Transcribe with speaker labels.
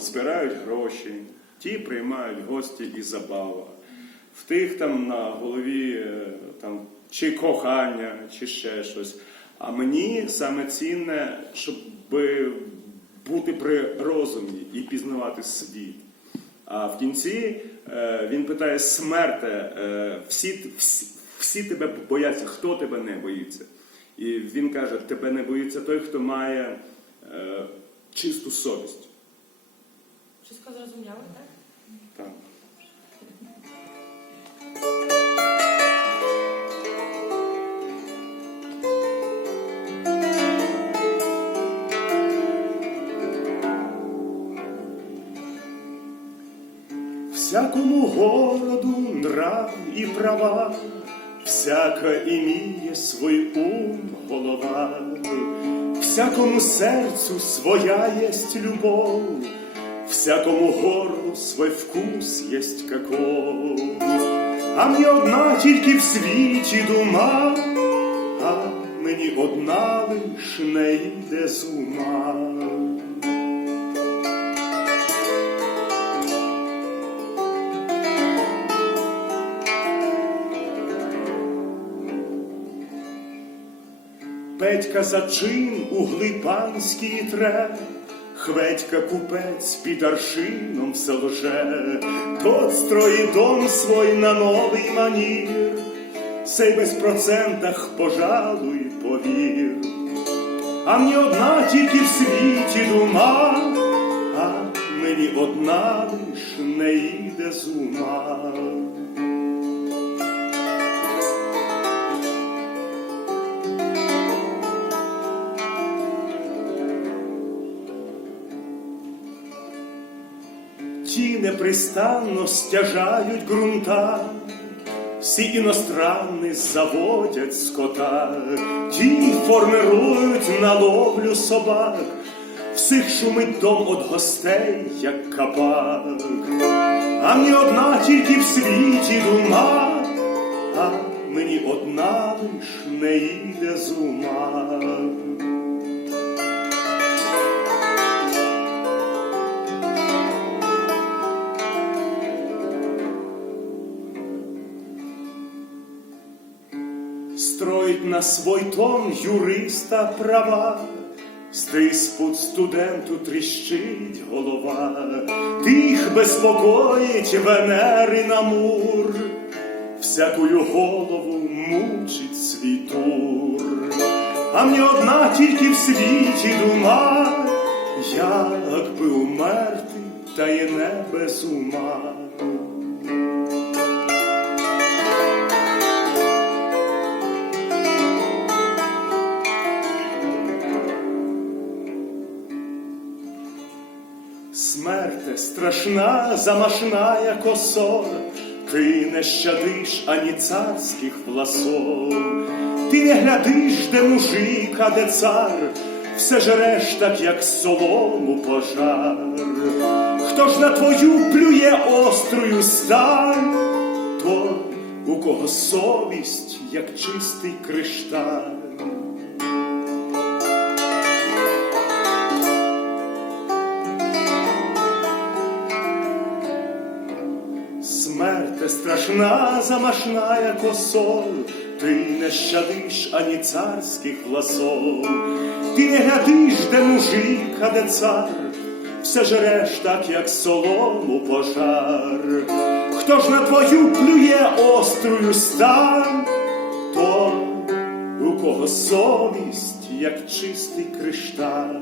Speaker 1: збирають гроші, ті приймають гості і забава. В тих там на голові е, там, чи кохання, чи ще щось. А мені саме цінне, щоб бути при розумі і пізнавати світ. А в кінці е, він питає смерте, е, всі, всі, всі тебе бояться, хто тебе не боїться. І він каже, тебе не боїться той, хто має чисту совість.
Speaker 2: Wszystko zrozumiałe, tak?
Speaker 1: Так. Всякому городу нрав і права, всяка іміє свой ум голова, всякому серцю своя єсть любов, всякому горлу свой вкус єсть каков. А мені одна тільки в світі дума, а мені одна лиш не йде з ума. Петька зачин у глипанській тре, Хведька купець під аршином все лже, Тот строїть дом свой на новий манір, Сей без процентах, пожалуй, повір. А мені одна тільки в світі дума, а мені одна лиш не йде з ума. Ті непристанно стяжають ґрунта, всі іностранні заводять скота, ті формирують на ловлю собак, всіх шумить дом от гостей, як кабак. А мені одна тільки в світі дума, а мені одна лиш не йде з ума. Строить на свой тон юриста права, Стиспут студенту тріщить голова, Тих безпокоїть Венери намур, Всякую голову мучить свій тур. А мені одна тільки в світі дума, Як би умерти, та й не без ума. Смерте страшна, замашная косо, Ти не щадиш ані царських власов, ти не глядиш, де мужик, а де цар, все жереш так, як солому пожар. Хто ж на твою плює острою сталь, той, у кого совість, як чистий кришталь. Страшна, замашная косой, Ти не щадиш ані царських власов, ти не глядиш, де мужик, а де цар, все жереш так, як солому пожар. Хто ж на твою плює острою сталь, то у кого совість, як чистий кришталь.